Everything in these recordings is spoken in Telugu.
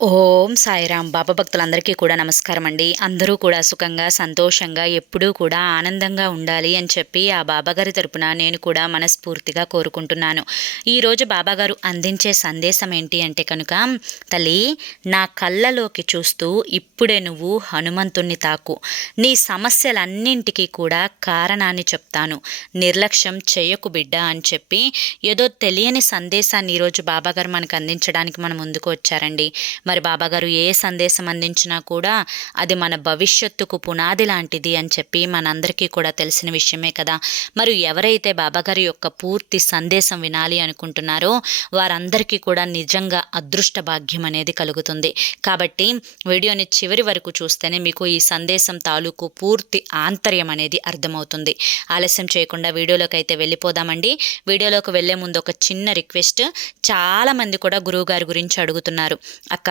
ఓం సాయిరామ్. బాబా భక్తులందరికీ కూడా నమస్కారం అండి. అందరూ కూడా సుఖంగా సంతోషంగా ఎప్పుడూ కూడా ఆనందంగా ఉండాలి అని చెప్పి ఆ బాబాగారి తరపున నేను కూడా మనస్ఫూర్తిగా కోరుకుంటున్నాను. ఈరోజు బాబాగారు అందించే సందేశం ఏంటి అంటే కనుక తల్లి నా కళ్ళలోకి చూస్తూ ఇప్పుడే నువ్వు హనుమంతుణ్ణి తాకు. నీ సమస్యలన్నింటికీ కూడా కారణాన్ని చెప్తాను. నిర్లక్ష్యం చేయకు బిడ్డ అని చెప్పి ఏదో తెలియని సందేశాన్ని ఈరోజు బాబాగారు మనకు అందించడానికి మన ముందుకు వచ్చారండి. మరి బాబాగారు ఏ సందేశం అందించినా కూడా అది మన భవిష్యత్తుకు పునాది లాంటిది అని చెప్పి మనందరికీ కూడా తెలిసిన విషయమే కదా. మరి ఎవరైతే బాబాగారి యొక్క పూర్తి సందేశం వినాలి అనుకుంటున్నారో వారందరికీ కూడా నిజంగా అదృష్ట భాగ్యం అనేది కలుగుతుంది. కాబట్టి వీడియోని చివరి వరకు చూస్తేనే మీకు ఈ సందేశం తాలూకు పూర్తి ఆంతర్యం అనేది అర్థమవుతుంది. ఆలస్యం చేయకుండా వీడియోలోకి అయితే వెళ్ళిపోదామండి. వీడియోలోకి వెళ్ళే ముందు ఒక చిన్న రిక్వెస్ట్. చాలామంది కూడా గురువుగారి గురించి అడుగుతున్నారు. అక్క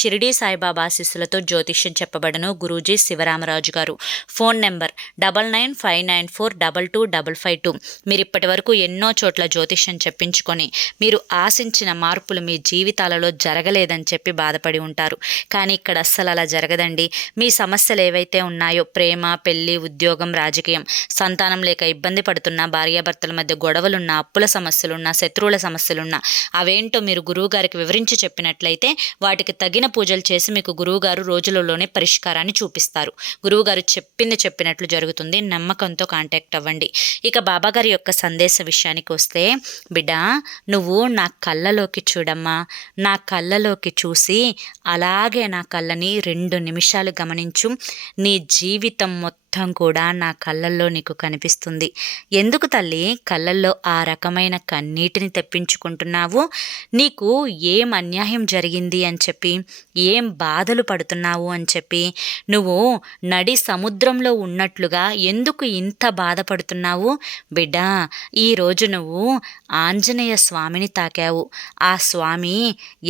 షిరిడి సాయిబాబా ఆశీస్సులతో జ్యోతిష్యం చెప్పబడను గురూజీ శివరామరాజు గారు. Phone number double nine five nine four double two double five two. మీరు ఇప్పటి వరకు ఎన్నో చోట్ల జ్యోతిష్యం చెప్పించుకొని మీరు ఆశించిన మార్పులు మీ జీవితాలలో జరగలేదని చెప్పి బాధపడి ఉంటారు. కానీ ఇక్కడ అస్సలు అలా జరగదండి. మీ సమస్యలు ఏవైతే ఉన్నాయో ప్రేమ పెళ్ళి ఉద్యోగం రాజకీయం సంతానం లేక ఇబ్బంది పడుతున్న భార్యాభర్తల మధ్య గొడవలున్నా అప్పుల సమస్యలున్నా శత్రువుల సమస్యలున్నా అవేంటో మీరు గురువు గారికి వివరించి చెప్పినట్లయితే వాటికి తగిన పూజలు చేసి మీకు గురువుగారు రోజులలోనే పరిష్కారాన్ని చూపిస్తారు. గురువుగారు చెప్పింది చెప్పినట్లు జరుగుతుంది. నమ్మకంతో కాంటాక్ట్ అవ్వండి. ఇక బాబాగారి యొక్క సందేశ విషయానికి వస్తే బిడ్డ నువ్వు నా కళ్ళలోకి చూడమ్మా. నా కళ్ళలోకి చూసి అలాగే నా కళ్ళని రెండు నిమిషాలు గమనించు. నీ జీవితం మొత్తం మొత్తం కూడా నా కళ్ళల్లో నీకు కనిపిస్తుంది. ఎందుకు తల్లి? కళ్ళల్లో ఆ రకమైన కన్నీటిని తెప్పించుకుంటున్నావు? నీకు ఏం అన్యాయం జరిగింది అని చెప్పి ఏం బాధలు పడుతున్నావు అని చెప్పి నువ్వు నడి సముద్రంలో ఉన్నట్లుగా ఎందుకు ఇంత బాధపడుతున్నావు? బిడ్డ ఈరోజు నువ్వు ఆంజనేయ స్వామిని తాకావు. ఆ స్వామి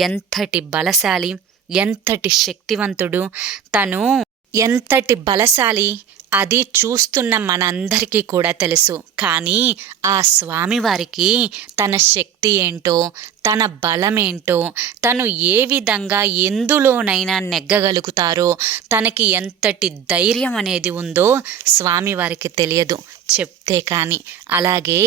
ఎంతటి బలశాలి ఎంతటి శక్తివంతుడు తను ఎంతటి బలశాలి అది చూస్తున్న మనందరికీ కూడా తెలుసు. కానీ ఆ స్వామివారికి తన శక్తి ఏంటో తన బలమేంటో తను ఏ విధంగా ఎందులోనైనా నెగ్గగలుగుతారో తనకి ఎంతటి ధైర్యం అనేది ఉందో స్వామివారికి తెలియదు. చెప్తే కానీ. అలాగే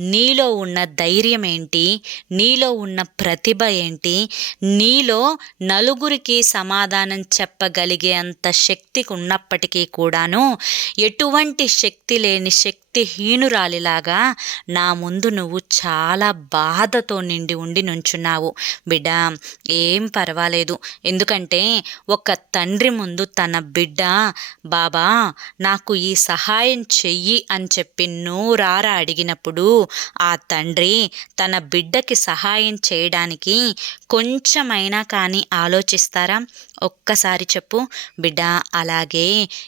నీలో ఉన్న ధైర్యం ఏంటి? నీలో ఉన్న ప్రతిభ ఏంటి? నీలో నలుగురికి సమాధానం చెప్పగలిగే అంత శక్తి ఉన్నప్పటికీ కూడాను ఎటువంటి శక్తి లేని శక్తి శక్తిహీనురాలిలాగా నా ముందు నువ్వు చాలా బాధతో నిండి ఉండి నుంచున్నావు. బిడ్డ ఏం పర్వాలేదు. ఎందుకంటే ఒక తండ్రి ముందు తన బిడ్డ బాబా నాకు ఈ సహాయం చెయ్యి అని చెప్పి నోరారా అడిగినప్పుడు ఆ తండ్రి తన బిడ్డకి సహాయం చేయడానికి కొంచెమైనా కానీ ఆలోచిస్తారా? ఒక్కసారి చెప్పు. బిడ్డ అలాగే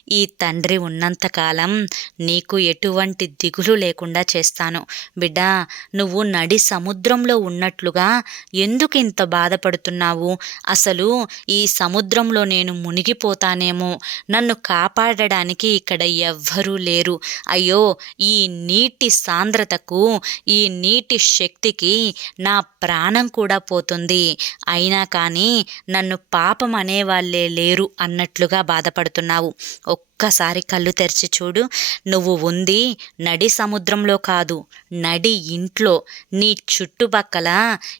ఈ తండ్రి ఉన్నంతకాలం నీకు ఎటువంటి దిగులు లేకుండా చేస్తాను. బిడ్డ నువ్వు నడి సముద్రంలో ఉన్నట్లుగా ఎందుకు ఇంత బాధపడుతున్నావు? అసలు ఈ సముద్రంలో నేను మునిగిపోతానేమో. నన్ను కాపాడడానికి ఇక్కడ ఎవ్వరూ లేరు. అయ్యో ఈ నీటి సాంద్రతకు ఈ నీటి శక్తికి నా ప్రాణం కూడా పోతుంది. అయినా కానీ నన్ను పాపం అనేవాళ్ళే లేరు అన్నట్లుగా బాధపడుతున్నావు. ఒక్కసారి కళ్ళు తెరిచి చూడు. నువ్వు ఉంది నడి సముద్రంలో కాదు నడి ఇంట్లో. నీ చుట్టుపక్కల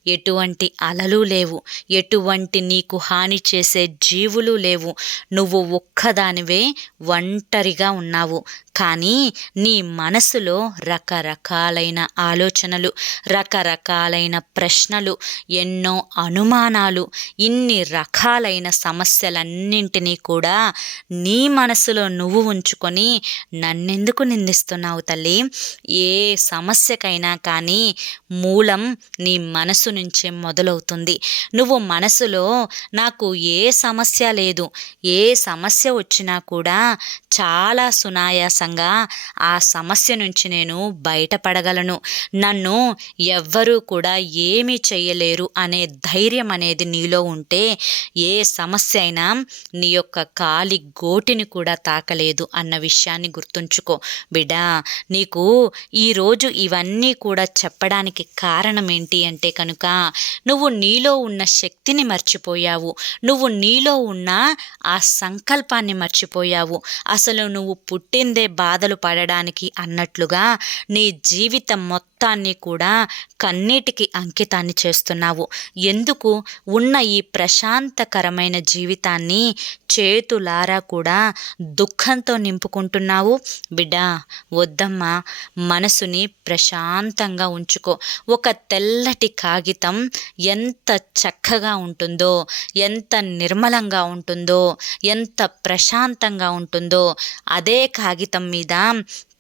ఎటువంటి అలలు లేవు. ఎటువంటి నీకు హాని చేసే జీవులు లేవు. నువ్వు ఒక్కదానివే ఒంటరిగా ఉన్నావు. కానీ నీ మనసులో రకరకాలైన ఆలోచనలు రకరకాలైన ప్రశ్నలు ఎన్నో అనుమానాలు ఇన్ని రకాలైన సమస్యలన్నింటినీ కూడా నీ మనసులో నువ్వు ఉంచుకొని నన్నెందుకు నిందిస్తున్నావు తల్లి? ఏ సమస్యకైనా కానీ మూలం నీ మనసు నుంచే మొదలవుతుంది. నువ్వు మనసులో నాకు ఏ సమస్య లేదు. ఏ సమస్య వచ్చినా కూడా చాలా సునాయాసంగా ఆ సమస్య నుంచి నేను బయటపడగలను. నన్ను ఎవ్వరూ కూడా ఏమీ చేయలేరు అనే ధైర్యం అనేది నీలో ఉంటే ఏ సమస్య అయినా నీ యొక్క కాలి గోటిని కూడా తాకలేదు అన్న విషయాన్ని గుర్తుంచుకో. బిడ్డా నీకు ఈరోజు ఇవన్నీ కూడా చెప్పడానికి కారణం ఏంటి అంటే కనుక నువ్వు నీలో ఉన్న శక్తిని మర్చిపోయావు. నువ్వు నీలో ఉన్న ఆ సంకల్పాన్ని మర్చిపోయావు. అసలు నువ్వు పుట్టిందే బాధలు పడడానికి అన్నట్లుగా నీ జీవితం మొత్తాన్ని కూడా కన్నీటికి అంకితాన్ని చేస్తున్నావు. ఎందుకు? ఉన్న ఈ ప్రశాంతకరమైన జీవితాన్ని చేతులారా కూడా దుఃఖంతో నింపుకుంటున్నావు? బిడ్డా వద్దమ్మా మనసుని ప్రశాంతంగా ఉంచుకో. ఒక తెల్లటి కాగితం ఎంత చక్కగా ఉంటుందో ఎంత నిర్మలంగా ఉంటుందో ఎంత ప్రశాంతంగా ఉంటుందో అదే కాగితం మీద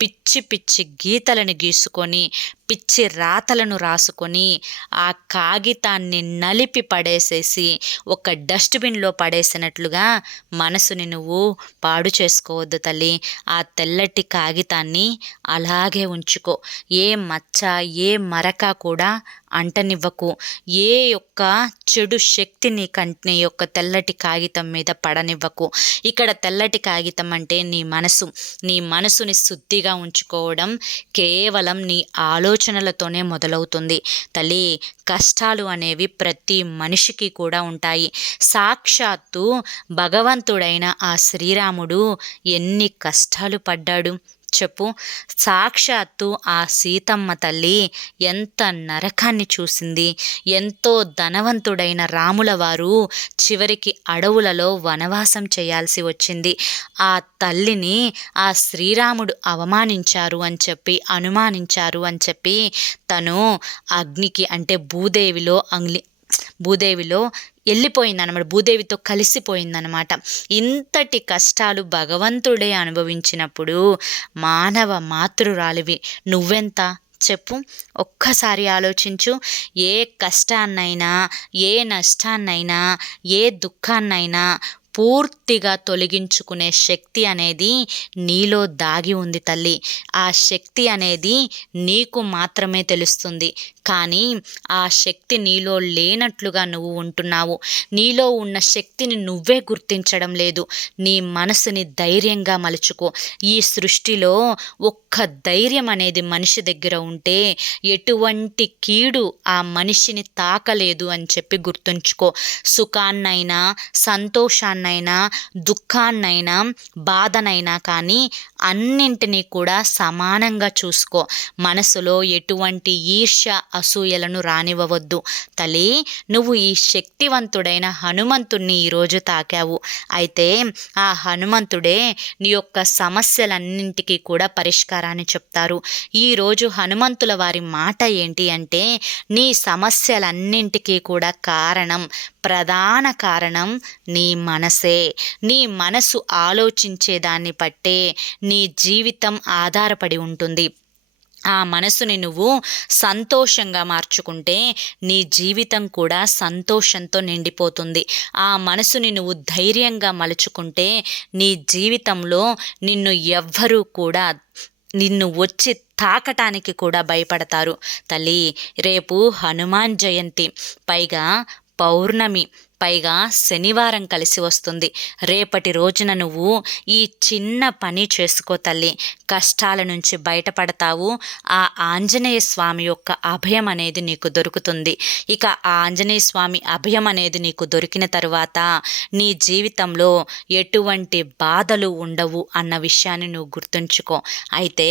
పిచ్చి పిచ్చి గీతలను గీసుకొని పిచ్చి రాతలను రాసుకొని ఆ కాగితాన్ని నలిపి పడేసేసి ఒక డస్ట్బిన్లో పడేసినట్లుగా మనసుని నువ్వు పాడు చేసుకోవద్దు తల్లి. ఆ తెల్లటి కాగితాన్ని అలాగే ఉంచుకో. ఏ మచ్చ ఏ మరక కూడా అంటనివ్వకు. ఏ యొక్క చెడు శక్తిని కంటి యొక్క తెల్లటి కాగితం మీద పడనివ్వకు. ఇక్కడ తెల్లటి కాగితం అంటే నీ మనసు. నీ మనసుని శుద్ధిగా ఉంచుకోవడం కేవలం నీ ఆలోచనలతోనే మొదలవుతుంది. తల్లి కష్టాలు అనేవి ప్రతి మనిషికి కూడా ఉంటాయి. సాక్షాత్తు భగవంతుడైన ఆ శ్రీరాముడు ఎన్ని కష్టాలు పడ్డాడు. చెప్పు. సాక్షాత్తు ఆ సీతమ్మ తల్లి ఎంత నరకాన్ని చూసింది. ఎంతో ధనవంతుడైన రాముల వారు చివరికి అడవులలో వనవాసం చేయాల్సి వచ్చింది. ఆ తల్లిని ఆ శ్రీరాముడు అవమానించారు అని చెప్పి అనుమానించారు అని చెప్పి తను అగ్నికి అంటే భూదేవిలో అంగ్లి భూదేవిలో వెళ్ళిపోయిందనమాట భూదేవితో కలిసిపోయిందనమాట ఇంతటి కష్టాలు భగవంతుడే అనుభవించినప్పుడు మానవ మాతృరాలివి. నువ్వెంత? చెప్పు. ఒక్కసారి ఆలోచించు. ఏ కష్టాన్నైనా ఏ నష్టాన్నైనా ఏ దుఃఖాన్నైనా పూర్తిగా తొలగించుకునే శక్తి అనేది నీలో దాగి ఉంది తల్లి. ఆ శక్తి అనేది నీకు మాత్రమే తెలుస్తుంది. కానీ ఆ శక్తి నీలో లేనట్లుగా నువ్వు ఉంటున్నావు. నీలో ఉన్న శక్తిని నువ్వే గుర్తించడం లేదు. నీ మనసుని ధైర్యంగా మలుచుకో. ఈ సృష్టిలో ఒక్క ధైర్యం అనేది మనిషి దగ్గర ఉంటే ఎటువంటి కీడు ఆ మనిషిని తాకలేదు అని చెప్పి గుర్తుంచుకో. సుఖాన్నైనా సంతోషాన్నైనా దుఃఖాన్నైనా బాధనైనా కానీ అన్నింటినీ కూడా సమానంగా చూసుకో. మనసులో ఎటువంటి ఈర్ష్య అసూయలను రానివ్వవద్దు. తల్లి నువ్వు ఈ శక్తివంతుడైన హనుమంతుణ్ణి ఈరోజు తాకావు. అయితే ఆ హనుమంతుడే నీ యొక్క సమస్యలన్నింటికీ కూడా పరిష్కారాన్ని చెప్తారు. ఈరోజు హనుమంతుల వారి మాట ఏంటి అంటే నీ సమస్యలన్నింటికీ కూడా కారణం ప్రధాన కారణం నీ మనసే. నీ మనసు ఆలోచించేదాన్ని బట్టే నీ జీవితం ఆధారపడి ఉంటుంది. ఆ మనసుని నువ్వు సంతోషంగా మార్చుకుంటే నీ జీవితం కూడా సంతోషంతో నిండిపోతుంది. ఆ మనసుని నువ్వు ధైర్యంగా మలుచుకుంటే నీ జీవితంలో నిన్ను ఎవ్వరూ కూడా నిన్ను వచ్చి తాకటానికి కూడా భయపడతారు. తల్లి రేపు హనుమాన్ జయంతి. పైగా పౌర్ణమి. పైగా శనివారం కలిసి వస్తుంది. రేపటి రోజున నువ్వు ఈ చిన్న పని చేసుకో తల్లి. కష్టాల నుంచి బయటపడతావు. ఆ ఆంజనేయ స్వామి యొక్క అభయం అనేది నీకు దొరుకుతుంది. ఇక ఆ ఆంజనేయ స్వామి అభయం అనేది నీకు దొరికిన తరువాత నీ జీవితంలో ఎటువంటి బాధలు ఉండవు అన్న విషయాన్ని నువ్వు గుర్తుంచుకో. అయితే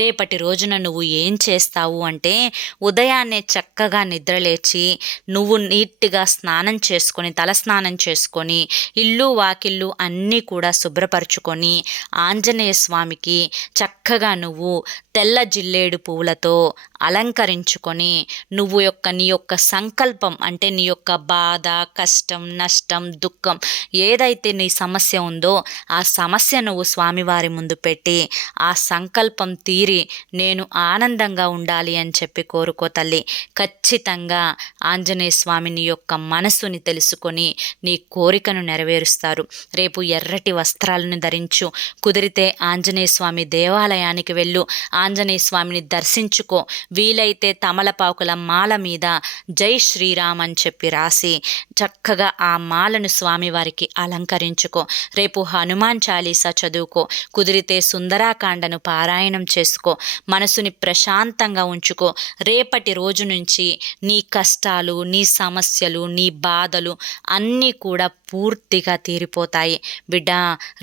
రేపటి రోజున నువ్వు ఏం చేస్తావు అంటే ఉదయాన్నే చక్కగా నిద్రలేచి నువ్వు నీట్గా స్నానం చేసుకుని చేసుకొని తలస్నానం చేసుకొని ఇల్లు వాకిళ్ళు అన్నీ కూడా శుభ్రపరచుకొని ఆంజనేయ స్వామికి చక్కగా నువ్వు తెల్ల జిల్లేడు పువ్వులతో అలంకరించుకొని నువ్వు యొక్క నీ యొక్క సంకల్పం అంటే నీ యొక్క బాధ కష్టం నష్టం దుఃఖం ఏదైతే నీ సమస్య ఉందో ఆ సమస్య నువ్వు స్వామివారి ముందు పెట్టి ఆ సంకల్పం తీరి నేను ఆనందంగా ఉండాలి అని చెప్పి కోరుకో తల్లి. ఖచ్చితంగా ఆంజనేయ స్వామిని యొక్క మనసుని తెలుసుకొని నీ కోరికను నెరవేరుస్తారు. రేపు ఎర్రటి వస్త్రాలను ధరించు. కుదిరితే ఆంజనేయ స్వామి దేవాలయానికి వెళ్ళు. ఆంజనేయ స్వామిని దర్శించుకో. వీలైతే తమలపాకుల మాల మీద జై శ్రీరామ్ అని చెప్పి రాసి చక్కగా ఆ మాలను స్వామివారికి అలంకరించుకో. రేపు హనుమాన్ చాలీసా చదువుకో. కుదిరితే సుందరాకాండను పారాయణం చేసుకో. మనసుని ప్రశాంతంగా ఉంచుకో. రేపటి రోజు నుంచి నీ కష్టాలు నీ సమస్యలు నీ బాధలు అన్నీ కూడా పూర్తిగా తీరిపోతాయి. బిడ్డ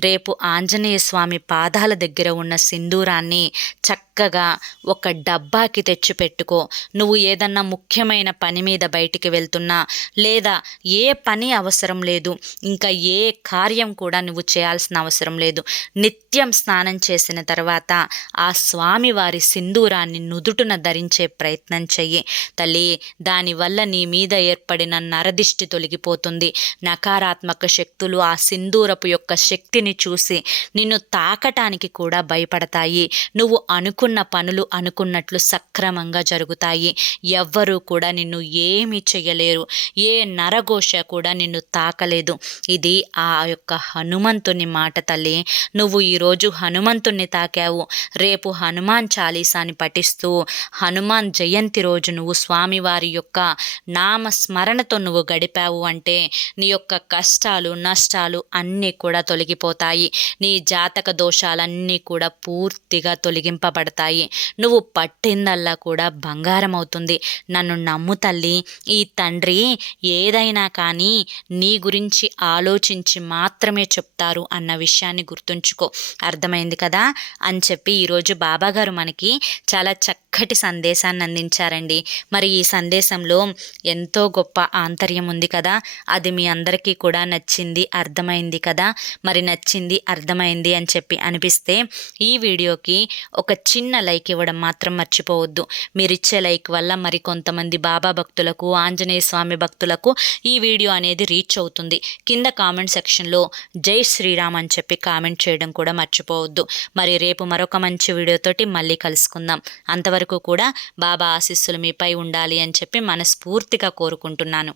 రేపు ఆంజనేయ స్వామి పాదాల దగ్గర ఉన్న సింధూరాన్ని చక్కగా ఒక డబ్బాకి తెచ్చిపెట్టుకో. నువ్వు ఏదన్నా ముఖ్యమైన పని మీద బయటికి వెళ్తున్నా లేదా ఏ పని అవసరం లేదు ఇంకా ఏ కార్యం కూడా నువ్వు చేయాల్సిన అవసరం లేదు. నిత్యం స్నానం చేసిన తర్వాత ఆ స్వామివారి సింధూరాన్ని నుదుటున ధరించే ప్రయత్నం చెయ్యి. తల్లి దానివల్ల నీ మీద ఏర్పడిన నరదిష్టి తొలగిపోతుంది. నకారాత్మక శక్తులు ఆ సింధూరపు యొక్క శక్తిని చూసి నిన్ను తాకటానికి కూడా భయపడతాయి. నువ్వు అనుకున్న పనులు అనుకున్నట్లు సక్రమంగా జరుగుతాయి. ఎవ్వరూ కూడా నిన్ను ఏమీ చేయలేరు ఏ నరఘోష కూడా నిన్ను తాకలేదు. ఇది ఆ యొక్క హనుమంతుని మాట తల్లి. నువ్వు ఈరోజు హనుమంతుణ్ణి తాకావు. రేపు హనుమాన్ చాలీసాని పఠిస్తూ హనుమాన్ జయంతి రోజు నువ్వు స్వామివారి యొక్క నామ స్మరణతో నువ్వు గడిపావు అంటే నీ యొక్క కష్ట కష్టాలు నష్టాలు అన్నీ కూడా తొలగిపోతాయి. నీ జాతక దోషాలన్నీ కూడా పూర్తిగా తొలగింపబడతాయి. నువ్వు పట్టిందల్లా కూడా బంగారం అవుతుంది నన్ను నమ్ము తల్లి. ఈ తండ్రి ఏదైనా కానీ నీ గురించి ఆలోచించి మాత్రమే చెప్తారు అన్న విషయాన్ని గుర్తుంచుకో. అర్థమైంది కదా? అని చెప్పి ఈరోజు బాబాగారు మనకి చాలా చక్కటి సందేశాన్ని అందించారండి. మరి ఈ సందేశంలో ఎంతో గొప్ప ఆంతర్యం ఉంది కదా? అది మీ అందరికీ కూడా కూడా నచ్చింది అర్థమైంది కదా? మరి నచ్చింది అర్థమైంది అని చెప్పి అనిపిస్తే ఈ వీడియోకి ఒక చిన్న లైక్ ఇవ్వడం మాత్రం మర్చిపోవద్దు. మీరు ఇచ్చే లైక్ వల్ల మరి కొంతమంది బాబా భక్తులకు ఆంజనేయ స్వామి భక్తులకు ఈ వీడియో అనేది రీచ్ అవుతుంది. కింద కామెంట్ సెక్షన్లో జై శ్రీరామ్ అని చెప్పి కామెంట్ చేయడం కూడా మర్చిపోవద్దు. మరి రేపు మరొక మంచి వీడియోతోటి మళ్ళీ కలుసుకుందాం. అంతవరకు కూడా బాబా ఆశీస్సులు మీపై ఉండాలి అని చెప్పి మనస్ఫూర్తిగా కోరుకుంటున్నాను.